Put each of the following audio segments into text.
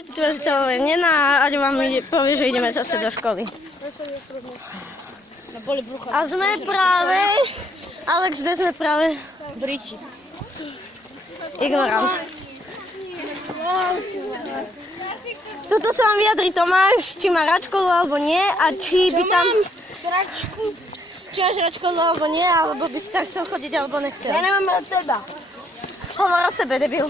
Tvoriteľové Nena a Aďo vám povie, že ideme zase do školy. A sme práve, Alex, kde sme práve? Briči. Ignorant. Tuto sa vám vyjadri Tomáš, či má rád školu alebo nie a či by tam... Či máš rád školu alebo nie, alebo by si tam chcel chodiť alebo nechcel. Ja nemám rád teba. Hovor o sebe, debil.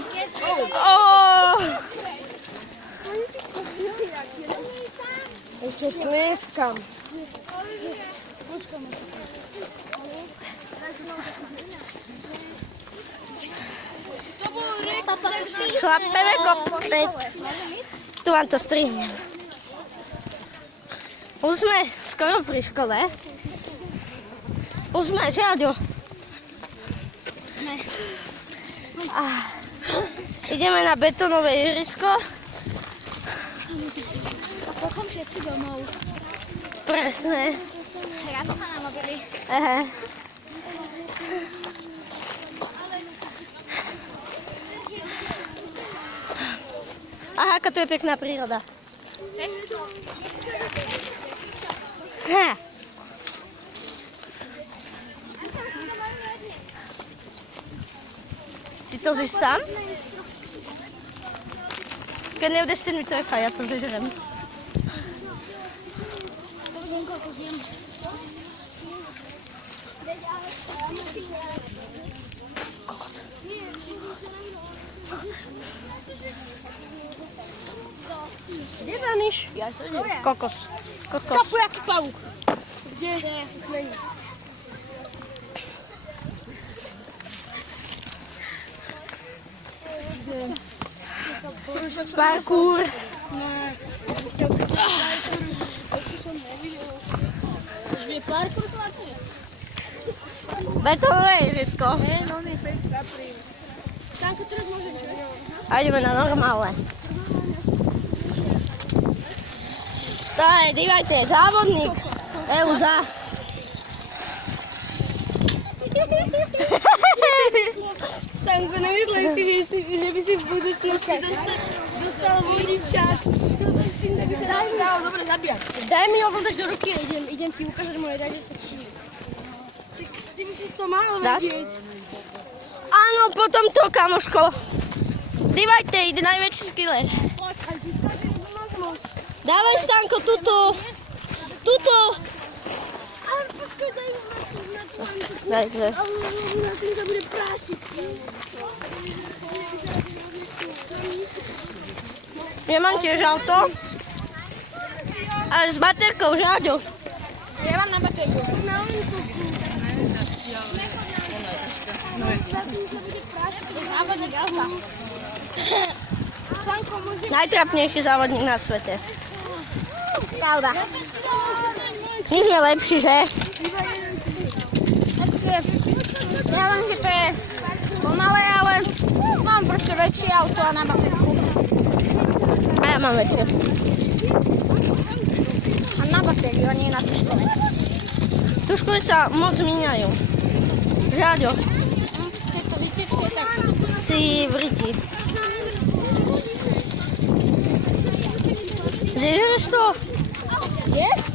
Ešte tlieskam. Chlapeme kopneť. Tu vám to strihnem. Už sme skoro pri škole. Už sme, že Aďo? Ideme na betónové ihrisko. A potom všetci domov. Presne. Hrať sa na mobily. Aha, aká tu je pekná príroda. Ty to zješ sám? Keď neudeš ten mi to je fajn, ja to zežrem. Uvidím, koľko zjem. Kokot. Kde Daniš? Kokos. Kokos. Kapu, jaký pavúk. Kde? Parkour. Je parkour tlače. Betónové ihrisko. Tanko, teraz môžeš. A ideme na normálne. To je, dívajte, závodník. Euza. Stanko, nemyslej si, že by si v budúcnosti dostal vodičák. Dobre, zabíjať. Daj mi ovladač do ruky. Idem ti ukázať moje dajte cez chvíľu. Ty by si to mal Dáš? vedieť. Áno, potom to, kamoško. Dívajte, ide najväčší skiller. Dávaj, Stanko, tuto. Tuto. Ale počkaj, daj mi na to. Dajte. Na tým sa bude prášiť. Ja mám tiež auto. Ale s baterkou, že Aďo? Ja mám na baterku. Závodník Alfa. Najtrapnejší závodník na svete. Pravda. My sme lepší, že? Ja viem, že to je pomalé, ale mám proste väčšie auto a na baterku. A ja mám väčšie. A na batériu, a nie na tuškové. Tuškovy sa moc míňajú. Že Aďo? Keď to vytečie, tak... Si v riti. Zježeš to? Yes?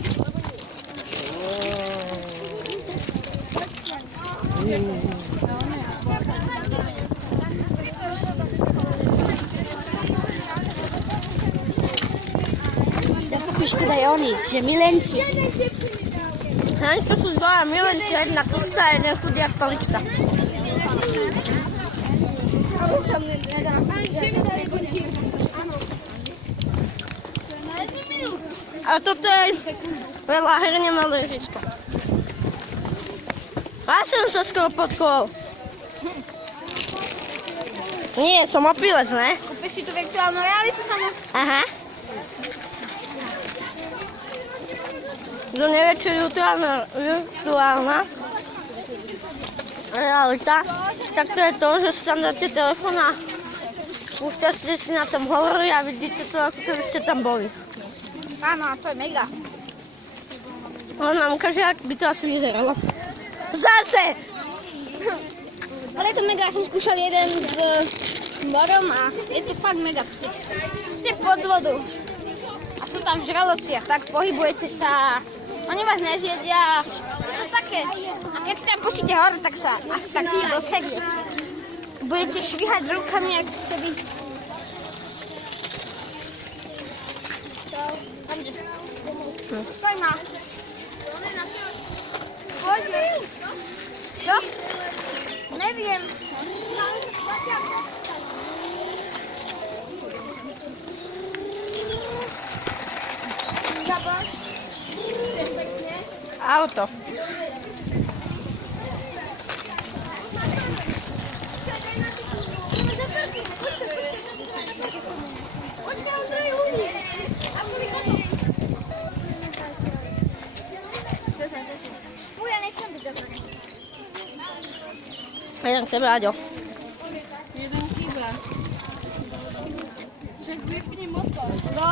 Ja popíšku daj oni, že milenci. Haňka sú dvaja milenci, jedna tlstá, jeden chudý jak palička. A toto je veľa herne malé ihrisko. Ja som sa skoro potkol. Nie, som opilec, ne? Kúpeš si tú virtuálnu realitu samo? Aha. Kto nevie, čo je virtuálna realita, tak to je to, že si tam dáte telefón a púšťate si na tom hovorí a vidíte to, ako keby ste tam boli. Áno, to je mega. On nám ukáže, ak by to asi vyzeralo. Zase! Ale je to mega, ja som skúšal jeden s morom a je to fakt mega. idete pod vodu a sú tam v žralociach, tak pohybujete sa. Oni vás nezjedia. Je to také. A keď si tam počíte hore, tak sa asi tak dosegnete. Budete švihať rukami, ak keby... Stoj ma. Poďme. Čo? Neviem. Auto. Ja nechcem byť dobrý. Ja k tebe, Aďo. Jeden chýba. Však vypni motor. No.